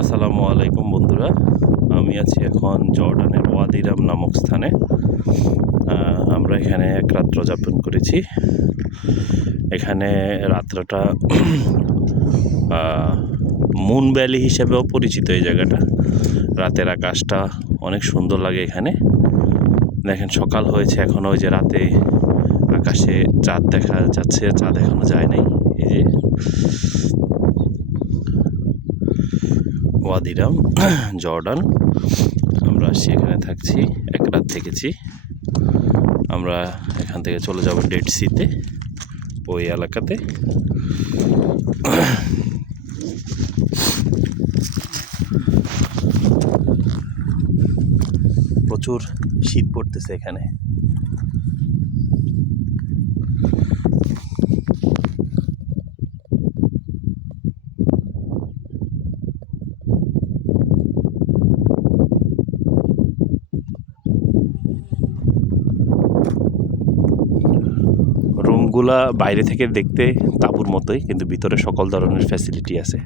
আসসালামু আলাইকুম বন্ধুরা, আমি আছি এখন জর্ডানের ওয়াদিরাম নামক স্থানে। আমরা এখানে এক রাত্র যাপন করেছি। এখানে রাত্রটা মুন ভ্যালি হিসেবেও পরিচিত। এই জায়গাটা রাতের আকাশটা অনেক সুন্দর লাগে। এখানে দেখেন সকাল হয়েছে, এখন ওই যে রাতে আকাশে চাঁদ দেখা যাচ্ছে, চাঁদ এখনো যায় নাই। এই যে ওয়াদিরাম জর্ডান, আমরা সেখানে থাকছি, এক রাত থেকেছি। আমরা এখান থেকে চলে যাব ডেড সিতে, ওই এলাকাতে। প্রচুর শীত পড়তেছে এখানে। রুমগুলা বাইরে থেকে দেখতে তাঁবুর মতোই, কিন্তু ভিতরে সকল ধরনের ফ্যাসিলিটি আছে।